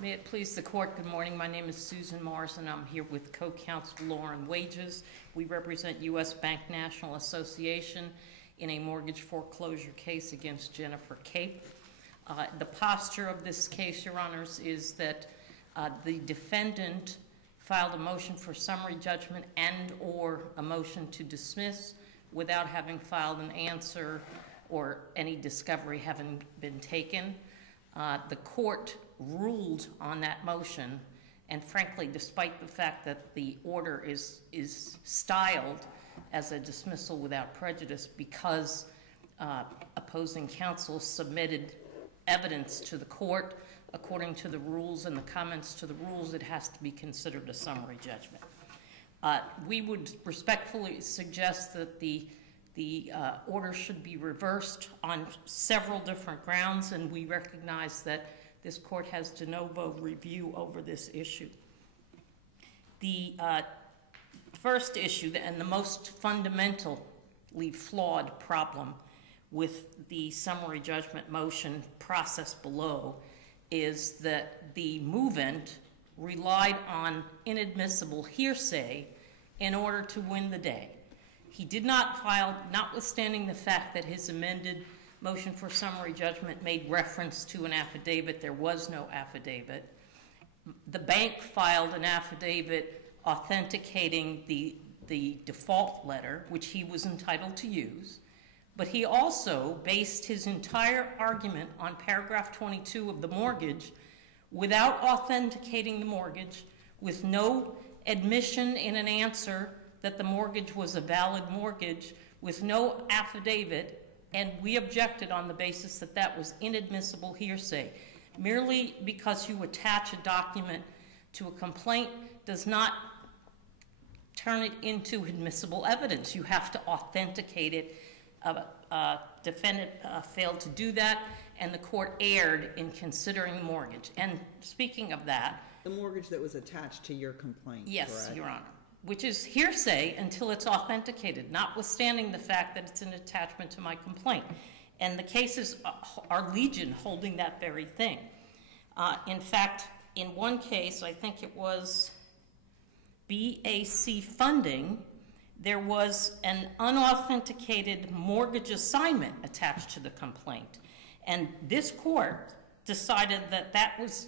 May it please the court, good morning. My name is Susan Morrison. I'm here with co-counsel Lauren Wages. We represent U.S. Bank National Association in a mortgage foreclosure case against Jennifer Cape. The posture of this case, Your Honors, is that the defendant filed a motion for summary judgment and or a motion to dismiss without having filed an answer or any discovery having been taken. The court ruled on that motion, and frankly, despite the fact that the order is styled as a dismissal without prejudice because opposing counsel submitted evidence to the court, according to the rules and the comments to the rules, it has to be considered a summary judgment. We would respectfully suggest that the order should be reversed on several different grounds, and we recognize that this court has de novo review over this issue. The first issue, and the most fundamentally flawed problem with the summary judgment motion process below, is that the movant relied on inadmissible hearsay in order to win the day. He did not file, notwithstanding the fact that his amended motion for summary judgment made reference to an affidavit. There was no affidavit. The bank filed an affidavit authenticating the default letter, which he was entitled to use. But he also based his entire argument on paragraph 22 of the mortgage without authenticating the mortgage, with no admission in an answer that the mortgage was a valid mortgage, with no affidavit, and we objected on the basis that that was inadmissible hearsay. Merely because you attach a document to a complaint does not turn it into admissible evidence. You have to authenticate it. Defendant failed to do that, and the court erred in considering the mortgage. And speaking of that— The mortgage that was attached to your complaint, yes, correct? Your Honor. Which is hearsay until it's authenticated, notwithstanding the fact that it's an attachment to my complaint. And the cases are legion holding that very thing. In fact, in one case, I think it was BAC Funding, there was an unauthenticated mortgage assignment attached to the complaint. And this court decided that that was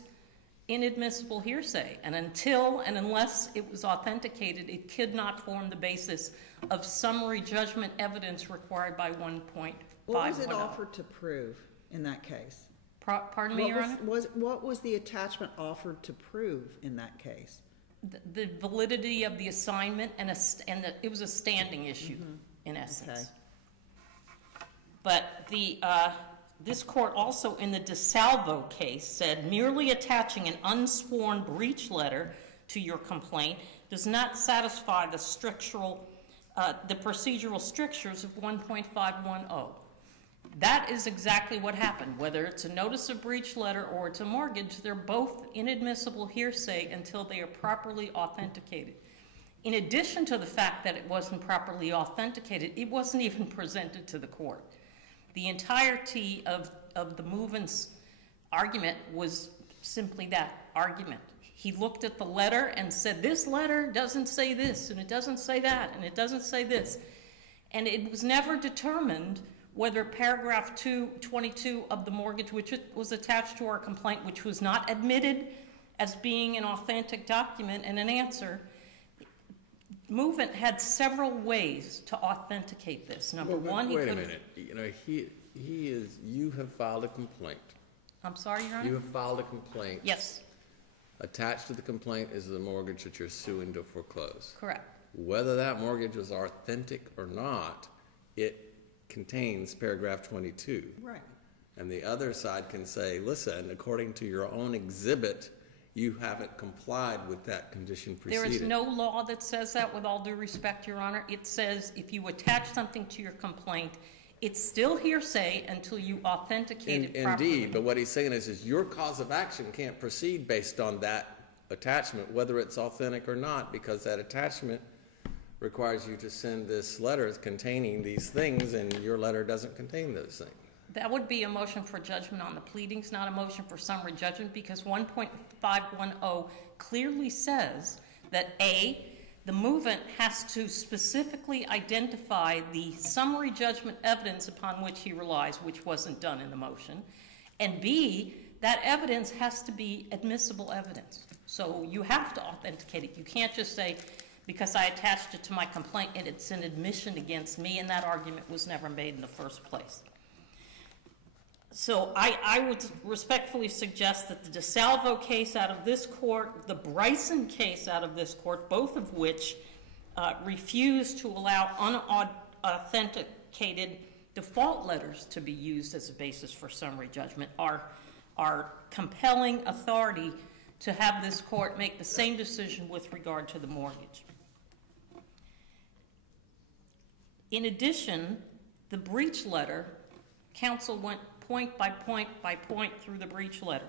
inadmissible hearsay, and until and unless it was authenticated, it could not form the basis of summary judgment evidence required by 1.510. What was it offered to prove in that case? Pardon me, Your Honor? What was the attachment offered to prove in that case? The validity of the assignment, and it was a standing issue, in essence. Okay. But this court also, in the Dal Salvo case, said merely attaching an unsworn breach letter to your complaint does not satisfy the procedural strictures of 1.510. That is exactly what happened. Whether it's a notice of breach letter or it's a mortgage, they're both inadmissible hearsay until they are properly authenticated. In addition to the fact that it wasn't properly authenticated, it wasn't even presented to the court. The entirety of the movement's argument was simply that argument. He looked at the letter and said, this letter doesn't say this, and it doesn't say that, and it doesn't say this. And it was never determined whether paragraph 22 of the mortgage, which was attached to our complaint, which was not admitted as being an authentic document and an answer, movement had several ways to authenticate this. Number one, wait a minute. You know, you have filed a complaint. I'm sorry, Your Honor? You have filed a complaint. Yes. Attached to the complaint is the mortgage that you're suing to foreclose. Correct. Whether that mortgage was authentic or not, it contains paragraph 22. Right. And the other side can say, listen, according to your own exhibit, you haven't complied with that condition preceded. There is no law that says that, with all due respect, Your Honor. It says if you attach something to your complaint, it's still hearsay until you authenticate it properly. Indeed, but what he's saying is your cause of action can't proceed based on that attachment, whether it's authentic or not, because that attachment requires you to send this letter containing these things, and your letter doesn't contain those things. That would be a motion for judgment on the pleadings, not a motion for summary judgment, because 1.510 clearly says that A, the movant has to specifically identify the summary judgment evidence upon which he relies, which wasn't done in the motion, and B, that evidence has to be admissible evidence. So you have to authenticate it. You can't just say, because I attached it to my complaint and it's an admission against me, and that argument was never made in the first place. So I would respectfully suggest that the Dal Salvo case out of this court, the Bryson case out of this court, both of which refuse to allow unauthenticated default letters to be used as a basis for summary judgment, are compelling authority to have this court make the same decision with regard to the mortgage. In addition, the breach letter, counsel went point by point by point through the breach letter.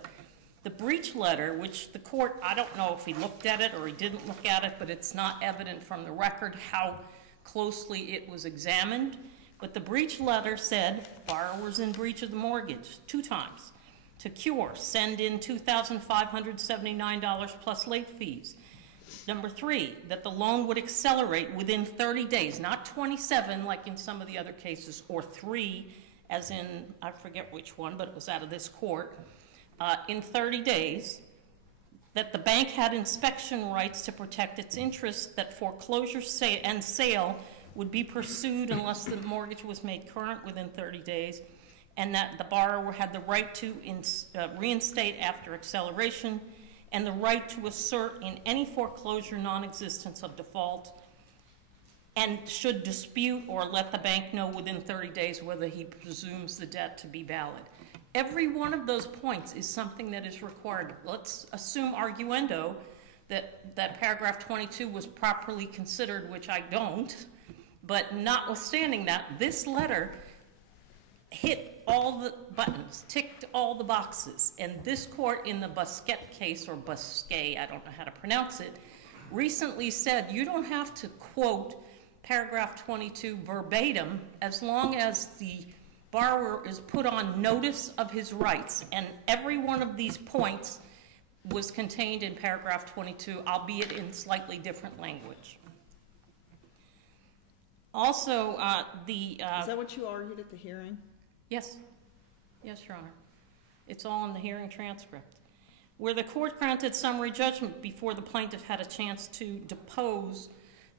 The breach letter, which the court, I don't know if he looked at it or he didn't look at it, but it's not evident from the record how closely it was examined. But the breach letter said, borrower's in breach of the mortgage 2 times. To cure, send in $2,579 plus late fees. Number 3, that the loan would accelerate within 30 days, not 27 like in some of the other cases, or 3, as in, I forget which one, but it was out of this court, in 30 days, that the bank had inspection rights to protect its interests, that foreclosure and sale would be pursued unless the mortgage was made current within 30 days, and that the borrower had the right to reinstate after acceleration, and the right to assert in any foreclosure non-existence of default, and should dispute or let the bank know within 30 days whether he presumes the debt to be valid. Every one of those points is something that is required. Let's assume arguendo that paragraph 22 was properly considered, which I don't, but notwithstanding that, this letter hit all the buttons, ticked all the boxes, and this court in the Busquet case, or Busquet, I don't know how to pronounce it, recently said you don't have to quote paragraph 22 verbatim as long as the borrower is put on notice of his rights, and every one of these points was contained in paragraph 22, albeit in slightly different language. Also, is that what you argued at the hearing? Yes. Yes, Your Honor. It's all in the hearing transcript. Where the court granted summary judgment before the plaintiff had a chance to depose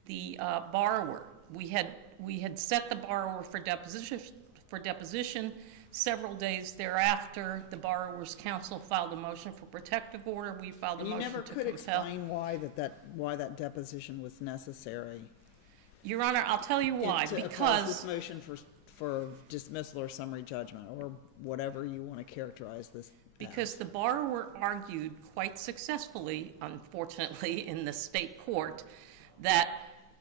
the borrower. We had set the borrower for deposition. Several days thereafter, the borrower's counsel filed a motion for protective order. We filed a motion to compel. You never could explain why that deposition was necessary. Your Honor, I'll tell you why. To oppose this motion for dismissal or summary judgment, or whatever you want to characterize this. Because the borrower argued quite successfully, unfortunately, in the state court, that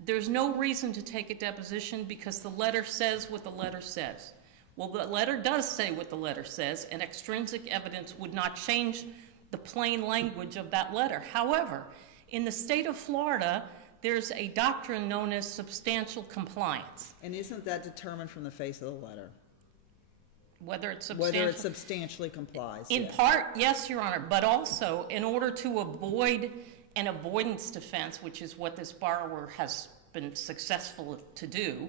there's no reason to take a deposition because the letter says what the letter says. Well, the letter does say what the letter says, and extrinsic evidence would not change the plain language of that letter. However, in the state of Florida, there's a doctrine known as substantial compliance. And isn't that determined from the face of the letter? Whether it substantially complies. In part, yes, Your Honor, but also in order to avoid an avoidance defense, which is what this borrower has been successful to do,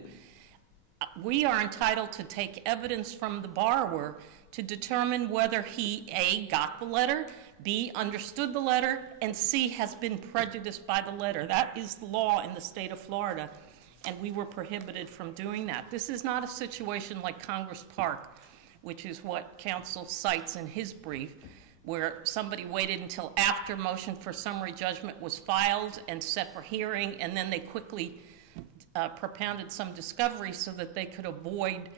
we are entitled to take evidence from the borrower to determine whether he, A, got the letter, B, understood the letter, and C, has been prejudiced by the letter. That is the law in the state of Florida, and we were prohibited from doing that. This is not a situation like Congress Park, which is what counsel cites in his brief, where somebody waited until after motion for summary judgment was filed and set for hearing, and then they quickly propounded some discovery so that they could avoid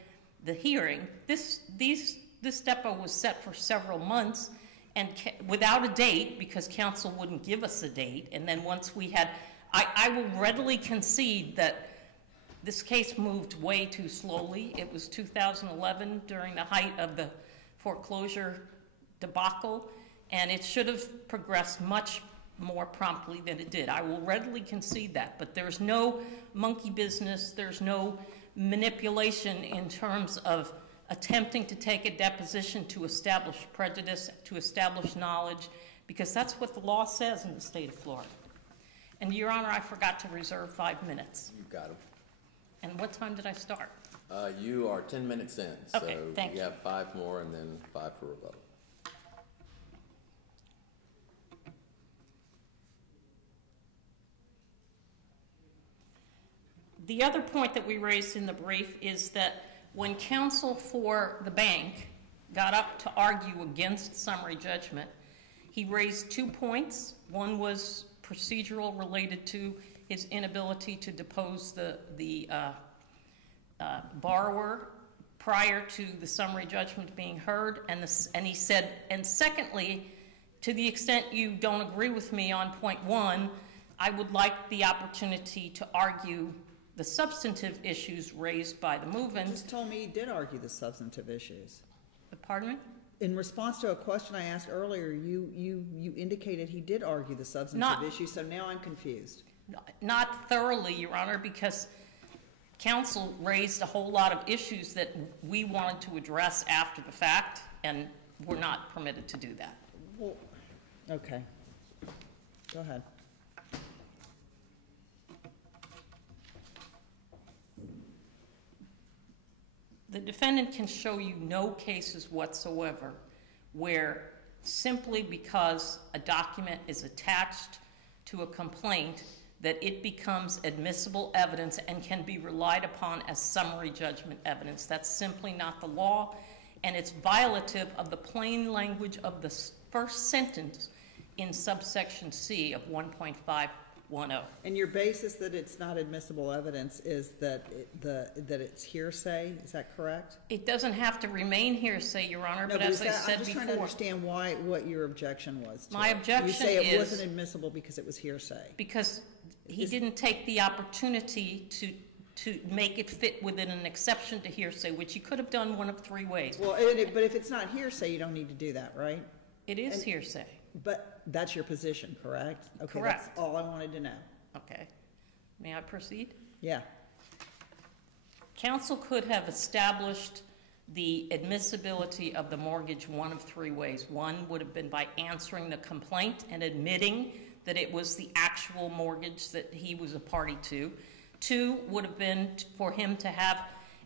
the hearing. This depo was set for several months, and without a date, because counsel wouldn't give us a date. And then once we had, I will readily concede that this case moved way too slowly. It was 2011 during the height of the foreclosure debacle, and it should have progressed much more promptly than it did. I will readily concede that, but there's no monkey business, there's no manipulation in terms of attempting to take a deposition to establish prejudice, to establish knowledge, because that's what the law says in the state of Florida. And Your Honor, I forgot to reserve 5 minutes. You've got them. And what time did I start? You are 10 minutes in, Okay, so thank you you. have 5 more and then 5 for rebuttal. The other point that we raised in the brief is that when counsel for the bank got up to argue against summary judgment, he raised 2 points. One was procedural, related to his inability to depose the borrower prior to the summary judgment being heard, and he said, and secondly, to the extent you don't agree with me on point 1, I would like the opportunity to argue the substantive issues raised by the movant. You just told me he did argue the substantive issues. Pardon me? In response to a question I asked earlier, you indicated he did argue the substantive issues, so now I'm confused. Not thoroughly, Your Honor, because counsel raised a whole lot of issues that we wanted to address after the fact, and we're not permitted to do that. Well, okay. Go ahead. The defendant can show you no cases whatsoever where simply because a document is attached to a complaint that it becomes admissible evidence and can be relied upon as summary judgment evidence. That's simply not the law, and it's violative of the plain language of the first sentence in subsection C of 1.510. And your basis that it's not admissible evidence is that that it's hearsay, is that correct? It doesn't have to remain hearsay, Your Honor, but as I said I'm just trying to understand what your objection was to My it. objection You say it is- wasn't admissible because it was hearsay. because he didn't take the opportunity to make it fit within an exception to hearsay, which he could have done one of 3 ways. Well, but if it's not hearsay, you don't need to do that, right? It is hearsay. But that's your position, correct? Okay, Correct. that's all I wanted to know. Okay. May I proceed? Yeah. Counsel could have established the admissibility of the mortgage one of 3 ways. One would have been by answering the complaint and admitting that it was the actual mortgage that he was a party to. 2 would have been for him to have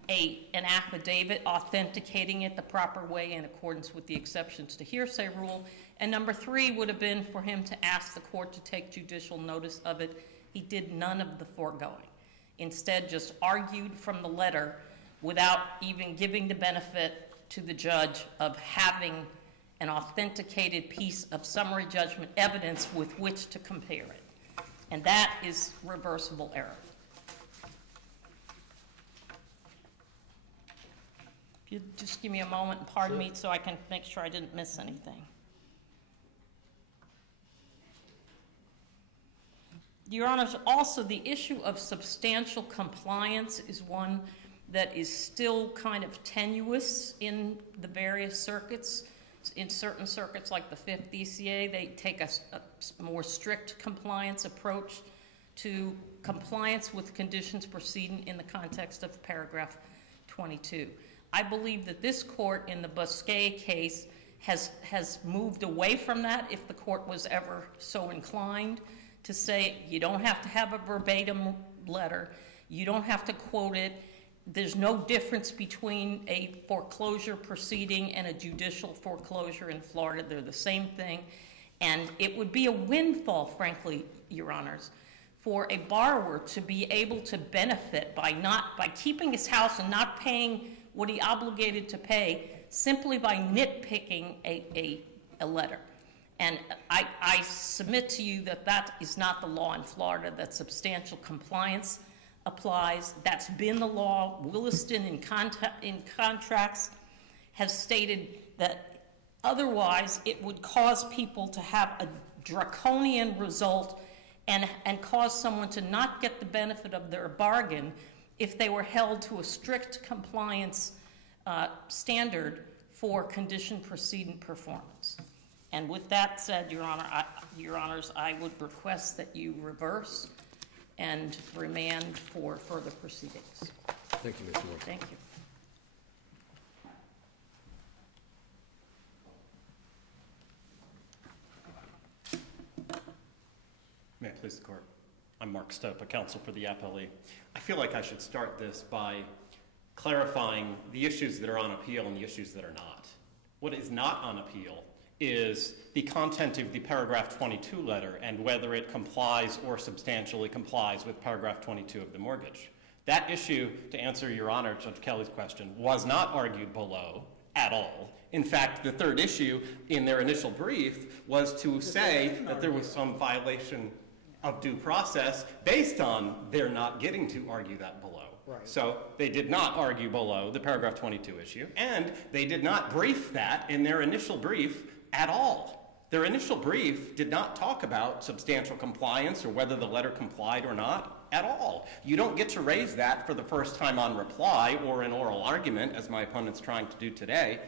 an affidavit authenticating it the proper way in accordance with the exceptions to hearsay rule. And number 3 would have been for him to ask the court to take judicial notice of it. He did none of the foregoing. Instead, just argued from the letter without even giving the benefit to the judge of having an authenticated piece of summary judgment evidence with which to compare it. And that is reversible error. If you just give me a moment and pardon me so I can make sure I didn't miss anything. Your Honors, also the issue of substantial compliance is one that is still kind of tenuous in the various circuits. In certain circuits like the 5th DCA, they take a more strict compliance approach to compliance with conditions proceeding in the context of paragraph 22. I believe that this court in the Bosquet case has moved away from that, if the court was ever so inclined, to say you don't have to have a verbatim letter, you don't have to quote it, there's no difference between a foreclosure proceeding and a judicial foreclosure in Florida. They're the same thing. And it would be a windfall, frankly, Your Honors, for a borrower to be able to benefit by keeping his house and not paying what he obligated to pay simply by nitpicking a letter. And I submit to you that that is not the law in Florida, that substantial compliance applies. That's been the law. Williston in contracts has stated that otherwise it would cause people to have a draconian result and cause someone to not get the benefit of their bargain if they were held to a strict compliance standard for condition precedent performance. And with that said, Your Honors, I would request that you reverse and remand for further proceedings. Thank you, Ms. Moore. Thank please the court. I'm Mark Stopa, counsel for the appellee. I feel like I should start this by clarifying the issues that are on appeal and the issues that are not. What is not on appeal is the content of the paragraph 22 letter and whether it complies or substantially complies with paragraph 22 of the mortgage. That issue, to answer Your Honor, Judge Kelly's question, was not argued below at all. In fact, the third issue in their initial brief was to say that there was some violation of due process based on their not getting to argue that below. Right. So they did not argue below the paragraph 22 issue, and they did not brief that in their initial brief at all. Their initial brief did not talk about substantial compliance or whether the letter complied or not at all. You don't get to raise that for the first time on reply or an oral argument, as my opponent's trying to do today.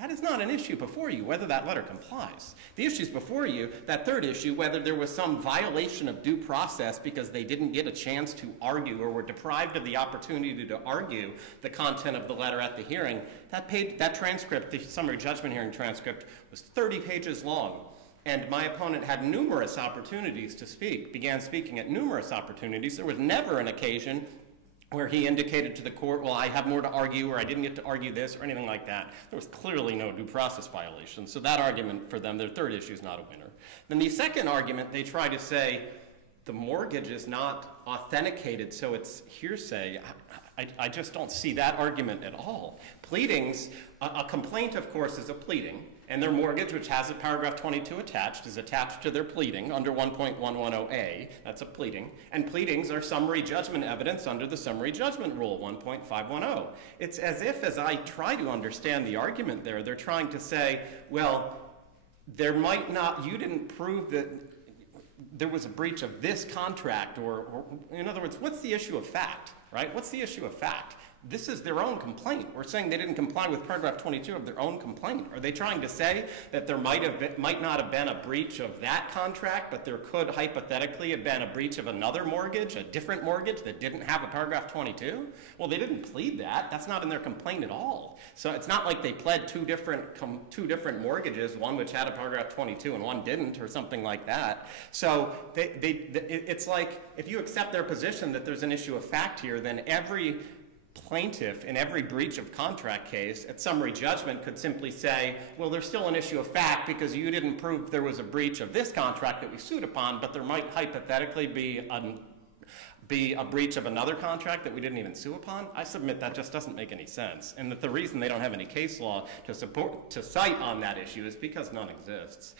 That is not an issue before you, whether that letter complies. The issue is before you, that third issue, whether there was some violation of due process because they didn't get a chance to argue or were deprived of the opportunity to argue the content of the letter at the hearing. That transcript, the summary judgment hearing transcript, was 30 pages long. And my opponent had numerous opportunities to speak, began speaking at numerous opportunities. There was never an occasion where he indicated to the court, well, I have more to argue, or I didn't get to argue this, or anything like that. There was clearly no due process violation. So that argument for them, their third issue, is not a winner. Then the second argument, they try to say the mortgage is not authenticated, so it's hearsay. I just don't see that argument at all. Pleadings, a complaint, of course, is a pleading, and their mortgage, which has a paragraph 22 attached, is attached to their pleading under 1.110A. That's a pleading. And pleadings are summary judgment evidence under the summary judgment rule, 1.510. It's as if, as I try to understand the argument there, they're trying to say, well, there might not, you didn't prove that there was a breach of this contract, or in other words, what's the issue of fact, right? What's the issue of fact? This is their own complaint. We're saying they didn't comply with paragraph 22 of their own complaint. Are they trying to say that there might not have been a breach of that contract, but there could hypothetically have been a breach of another mortgage, a different mortgage that didn't have a paragraph 22? Well, they didn't plead that. That's not in their complaint at all. So it's not like they pled two different mortgages, one which had a paragraph 22 and one didn't, or something like that. So it's like if you accept their position that there's an issue of fact here, then every plaintiff in every breach of contract case at summary judgment could simply say, well, there's still an issue of fact because you didn't prove there was a breach of this contract that we sued upon, but there might hypothetically be a breach of another contract that we didn't even sue upon. I submit that just doesn't make any sense, and that the reason they don't have any case law to cite on that issue is because none exists.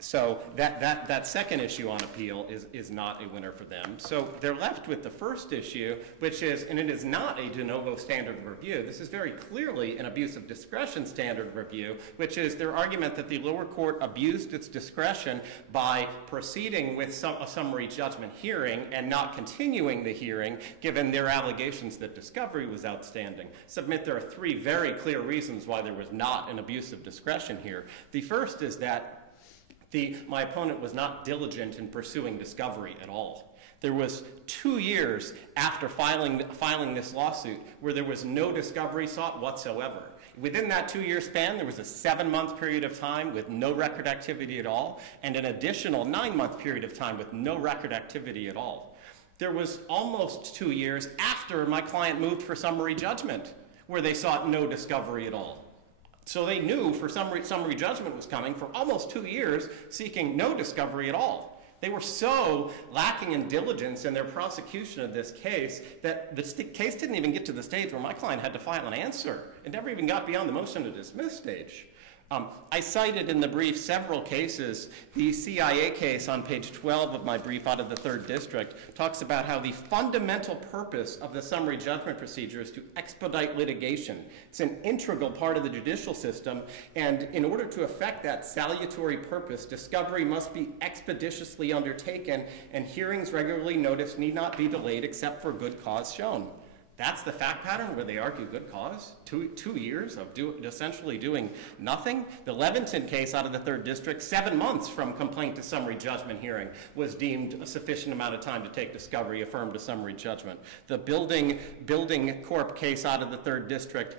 So that second issue on appeal is not a winner for them. So they're left with the first issue, which is, and it is not a de novo standard review. This is very clearly an abuse of discretion standard review, which is their argument that the lower court abused its discretion by proceeding with a summary judgment hearing and not continuing the hearing, given their allegations that discovery was outstanding. Submit there are three very clear reasons why there was not an abuse of discretion here. The first is that my opponent was not diligent in pursuing discovery at all. There was 2 years after filing this lawsuit where there was no discovery sought whatsoever. Within that 2-year span, there was a 7-month period of time with no record activity at all, and an additional 9-month period of time with no record activity at all. There was almost 2 years after my client moved for summary judgment where they sought no discovery at all. So they knew for summary judgment was coming for almost 2 years, seeking no discovery at all. They were so lacking in diligence in their prosecution of this case that the case didn't even get to the stage where my client had to file an answer. It never even got beyond the motion to dismiss stage. I cited in the brief several cases. The CIA case on page 12 of my brief out of the 3rd District talks about how the fundamental purpose of the summary judgment procedure is to expedite litigation. It's an integral part of the judicial system, and in order to effect that salutary purpose, discovery must be expeditiously undertaken, and hearings regularly noticed need not be delayed except for good cause shown. That's the fact pattern where they argue good cause. 2 years of essentially doing nothing. The Levinson case out of the 3rd District, 7 months from complaint to summary judgment hearing was deemed a sufficient amount of time to take discovery, affirmed to summary judgment. The building corp case out of the 3rd District,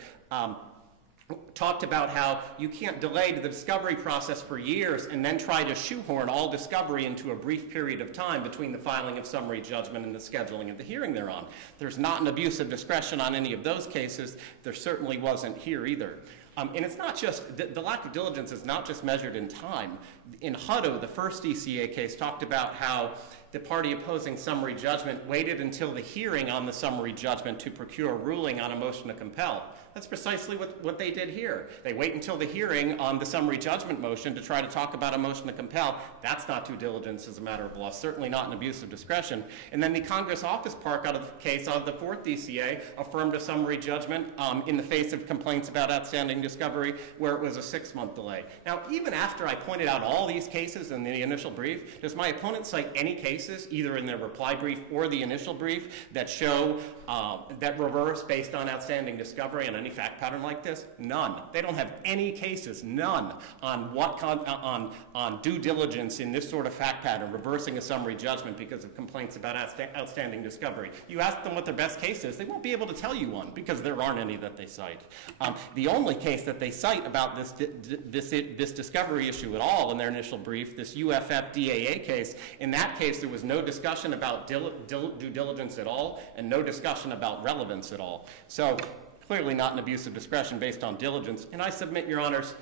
talked about how you can't delay the discovery process for years and then try to shoehorn all discovery into a brief period of time between the filing of summary judgment and the scheduling of the hearing thereon. There's not an abuse of discretion on any of those cases. There certainly wasn't here either. And it's not just, the lack of diligence is not just measured in time. In Hutto, the first DCA case, talked about how the party opposing summary judgment waited until the hearing on the summary judgment to procure a ruling on a motion to compel. That's precisely what they did here. They wait until the hearing on the summary judgment motion to try to talk about a motion to compel. That's not due diligence as a matter of law, certainly not an abuse of discretion. And then the Congress Office Park case out of the fourth DCA affirmed a summary judgment in the face of complaints about outstanding discovery where it was a 6-month delay. Now, even after I pointed out all these cases in the initial brief, does my opponent cite any cases, either in their reply brief or the initial brief, that show that reverse based on outstanding discovery and any fact pattern like this? None. They don't have any cases, none, on on due diligence in this sort of fact pattern, reversing a summary judgment because of complaints about outstanding discovery. You ask them what their best case is, they won't be able to tell you one because there aren't any that they cite. The only case that they cite about this discovery issue at all in their initial brief, this UFF DAA case, in that case there was no discussion about due diligence at all and no discussion about relevance at all. So clearly not an abuse of discretion based on diligence. And I submit, Your Honors,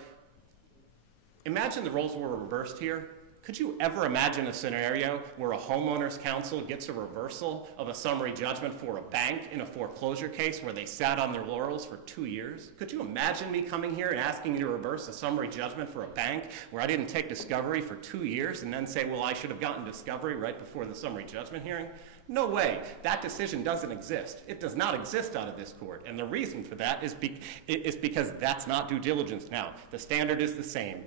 imagine the roles were reversed here. Could you ever imagine a scenario where a homeowner's counsel gets a reversal of a summary judgment for a bank in a foreclosure case where they sat on their laurels for 2 years? Could you imagine me coming here and asking you to reverse a summary judgment for a bank where I didn't take discovery for 2 years and then say, well, I should have gotten discovery right before the summary judgment hearing? No way. That decision doesn't exist. It does not exist out of this court. And the reason for that is because that's not due diligence. Now, the standard is the same.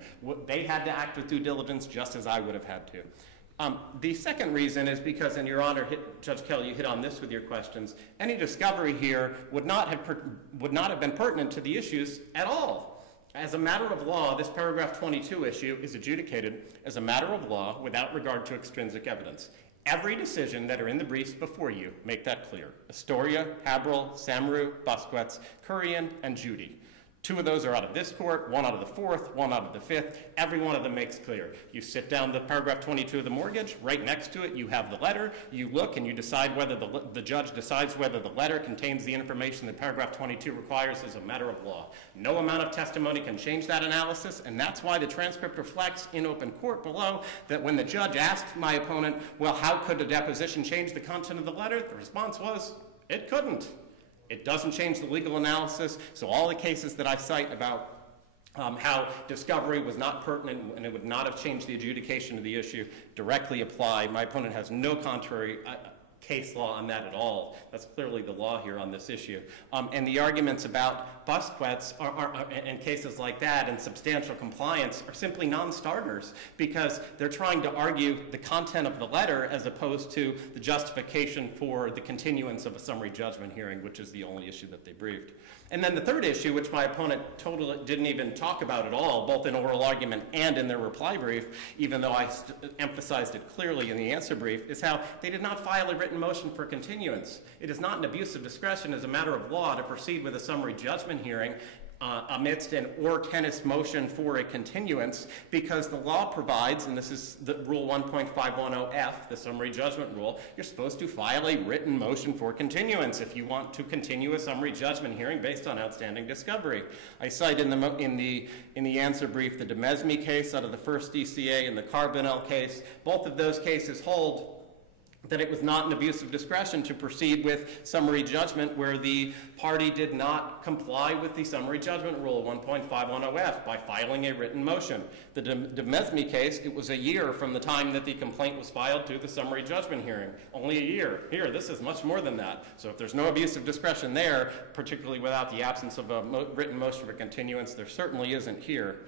They had to act with due diligence just as I would have had to. The second reason is because, and Your Honor, Judge Kelly, you hit on this with your questions, any discovery here would not have been pertinent to the issues at all. As a matter of law, this paragraph 22 issue is adjudicated as a matter of law without regard to extrinsic evidence. Every decision that are in the briefs before you make that clear. Astoria, Haberl, Samru, Busquets, Kurian, and Judy. 2 of those are out of this court, 1 out of the 4th, 1 out of the 5th. Every one of them makes clear. You sit down the paragraph 22 of the mortgage, right next to it you have the letter, you look and you decide whether the judge decides whether the letter contains the information that paragraph 22 requires as a matter of law. No amount of testimony can change that analysis, and that's why the transcript reflects in open court below that when the judge asked my opponent, well, how could a deposition change the content of the letter? The response was, it couldn't. It doesn't change the legal analysis, so all the cases that I cite about how discovery was not pertinent and it would not have changed the adjudication of the issue directly apply. My opponent has no contrary case law on that at all. That's clearly the law here on this issue. And the arguments about Busquets and cases like that and substantial compliance are simply non-starters because they're trying to argue the content of the letter as opposed to the justification for the continuance of a summary judgment hearing, which is the only issue that they briefed. And then the third issue, which my opponent totally didn't even talk about at all, both in oral argument and in their reply brief, even though I emphasized it clearly in the answer brief, is how they did not file a written motion for continuance. It is not an abuse of discretion as a matter of law to proceed with a summary judgment hearing amidst an or tennis motion for a continuance because the law provides, and this is the Rule 1.510F, the summary judgment rule, you're supposed to file a written motion for continuance if you want to continue a summary judgment hearing based on outstanding discovery. I cite in the answer brief the Demesme case out of the first DCA and the Carbonell case. Both of those cases hold that it was not an abuse of discretion to proceed with summary judgment where the party did not comply with the summary judgment rule 1.510F by filing a written motion. The Demesme case, it was a year from the time that the complaint was filed to the summary judgment hearing. Only a year. Here, this is much more than that. So if there's no abuse of discretion there, particularly without the absence of a written motion for continuance, there certainly isn't here.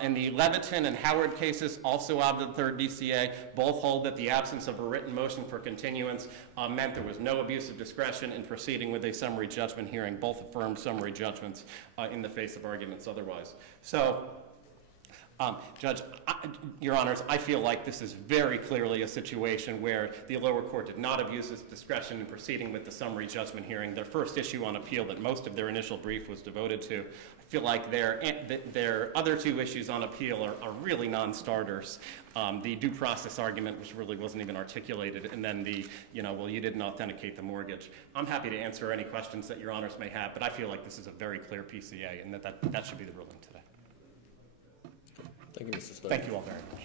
And the Leviton and Howard cases, also out of the third DCA, both hold that the absence of a written motion for continuance meant there was no abuse of discretion in proceeding with a summary judgment hearing. Both affirmed summary judgments in the face of arguments otherwise. So Judge, Your Honors, I feel like this is very clearly a situation where the lower court did not abuse its discretion in proceeding with the summary judgment hearing. Their first issue on appeal that most of their initial brief was devoted to. I feel like their other two issues on appeal are really non-starters. The due process argument, which really wasn't even articulated, and then the, well, you didn't authenticate the mortgage. I'm happy to answer any questions that Your Honors may have, but I feel like this is a very clear PCA and that should be the ruling today. Thank you, Mr. Stowe. Thank you all very much.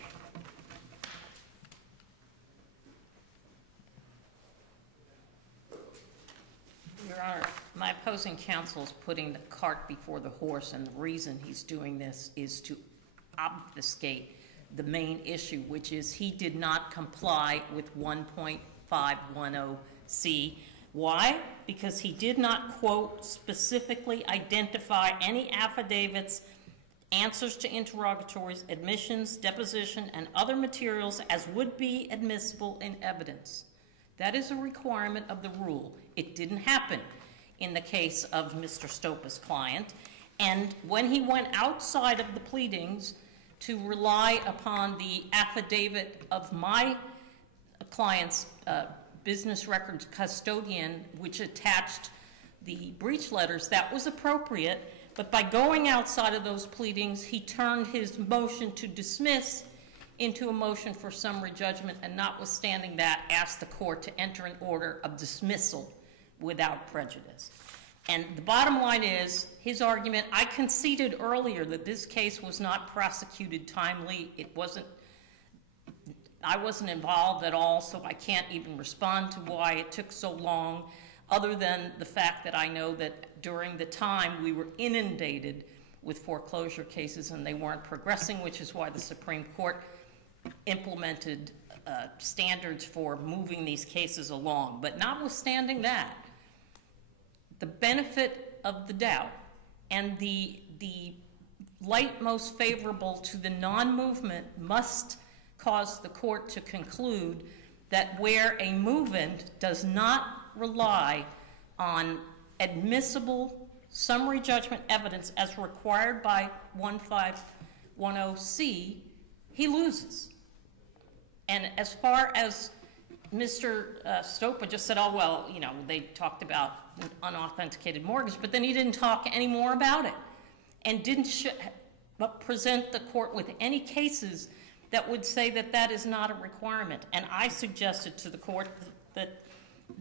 Your Honor, my opposing counsel is putting the cart before the horse, and the reason he's doing this is to obfuscate the main issue, which is he did not comply with 1.510C. Why? Because he did not, quote, specifically identify any affidavits, answers to interrogatories, admissions, deposition, and other materials as would be admissible in evidence. That is a requirement of the rule. It didn't happen in the case of Mr. Stopa's client. And when he went outside of the pleadings to rely upon the affidavit of my client's business records custodian, which attached the breach letters, that was appropriate. But by going outside of those pleadings, he turned his motion to dismiss into a motion for summary judgment, and notwithstanding that, asked the court to enter an order of dismissal without prejudice. And the bottom line is, his argument, I conceded earlier that this case was not prosecuted timely. I wasn't involved at all, so I can't even respond to why it took so long, other than the fact that I know that during the time we were inundated with foreclosure cases and they weren't progressing, which is why the Supreme Court implemented standards for moving these cases along. But notwithstanding that, the benefit of the doubt and the light most favorable to the non-movement must cause the court to conclude that where a movant does not rely on admissible summary judgment evidence as required by 1510C, he loses. And as far as Mr. Stopa just said, oh, well, they talked about an unauthenticated mortgage, but then he didn't talk any more about it and didn't present the court with any cases that would say that that is not a requirement. And I suggested to the court that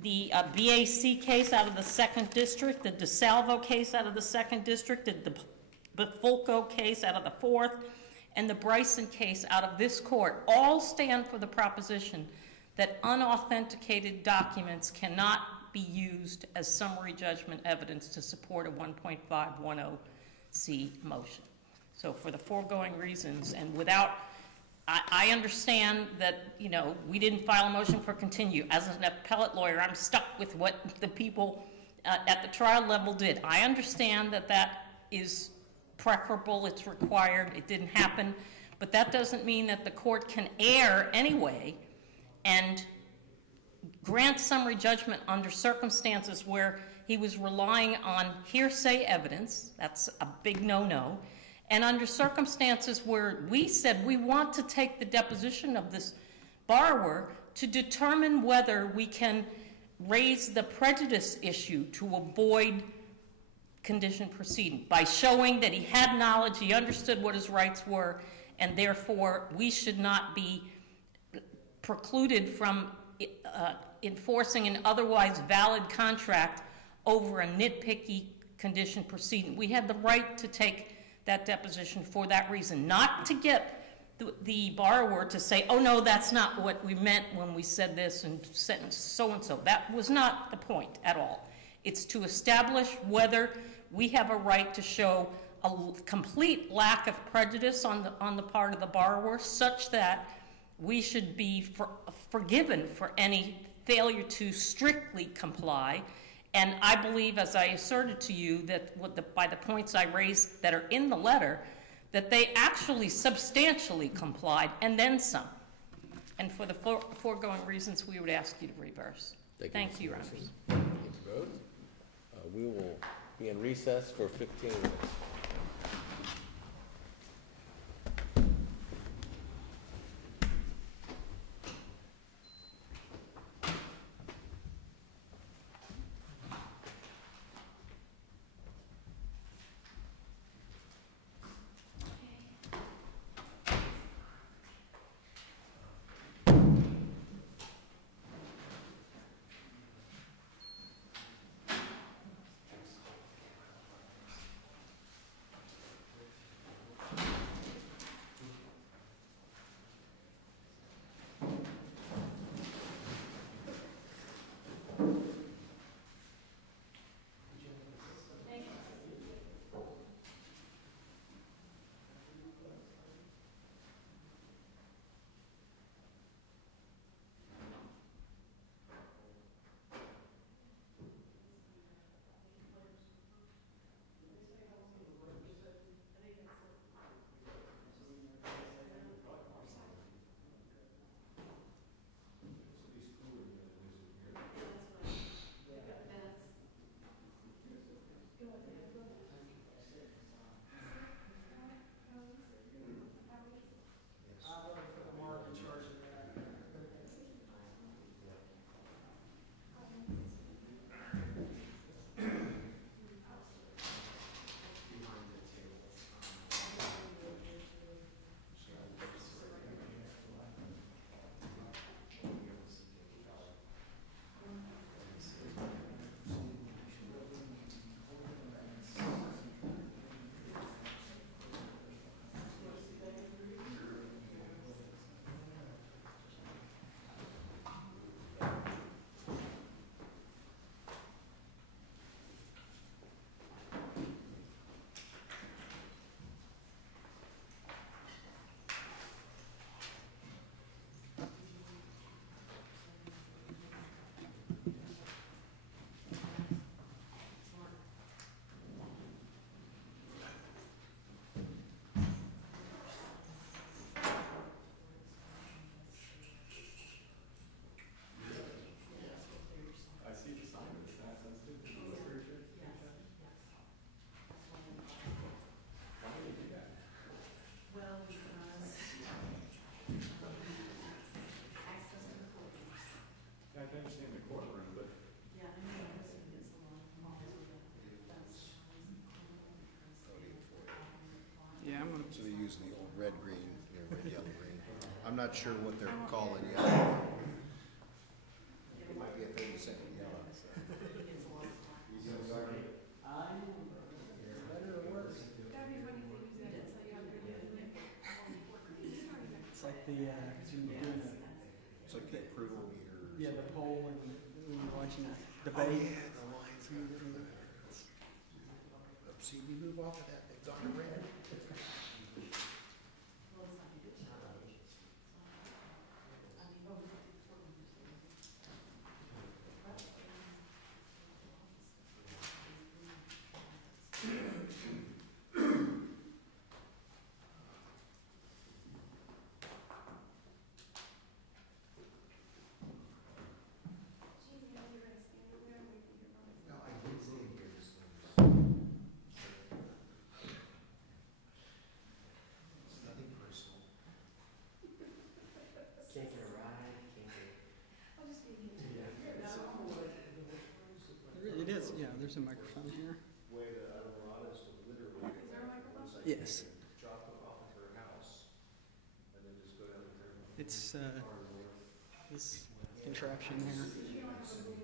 the BAC case out of the 2nd District, the Dal Salvo case out of the 2nd District, the Bifulco case out of the 4th, and the Bryson case out of this court all stand for the proposition that unauthenticated documents cannot be used as summary judgment evidence to support a 1.510C motion. So for the foregoing reasons, and without, I understand that, we didn't file a motion for continue. As an appellate lawyer, I'm stuck with what the people at the trial level did. I understand that that is preferable, it's required, it didn't happen, but that doesn't mean that the court can err anyway and grant summary judgment under circumstances where he was relying on hearsay evidence. That's a big no-no. And under circumstances where we said we want to take the deposition of this borrower to determine whether we can raise the prejudice issue to avoid condition proceeding by showing that he had knowledge, he understood what his rights were, and therefore we should not be precluded from enforcing an otherwise valid contract over a nitpicky condition proceeding. We had the right to take that deposition for that reason, not to get the borrower to say, oh no, that's not what we meant when we said this and sentence so-and-so. That was not the point at all. It's to establish whether we have a right to show a complete lack of prejudice on the part of the borrower, such that we should be forgiven for any failure to strictly comply. And I believe, as I asserted to you, that by the points I raised that are in the letter, that they actually substantially complied, and then some. And for the foregoing reasons, we would ask you to reverse. Thank you, Your Honors. Thank you both. We will be in recess for 15 minutes. So they're using the old red, green, red, yellow, green. I'm not sure what they're calling yellow. It might be a 30-second yellow. It's like the, It's like the approval meter. yeah, the poll and when you're watching that debate. The lines. See, we move off of that, they've gone to red. It is, yeah, there's a microphone here. Yes. Drop it off at her house and then just go down to her. It's, this contraption here.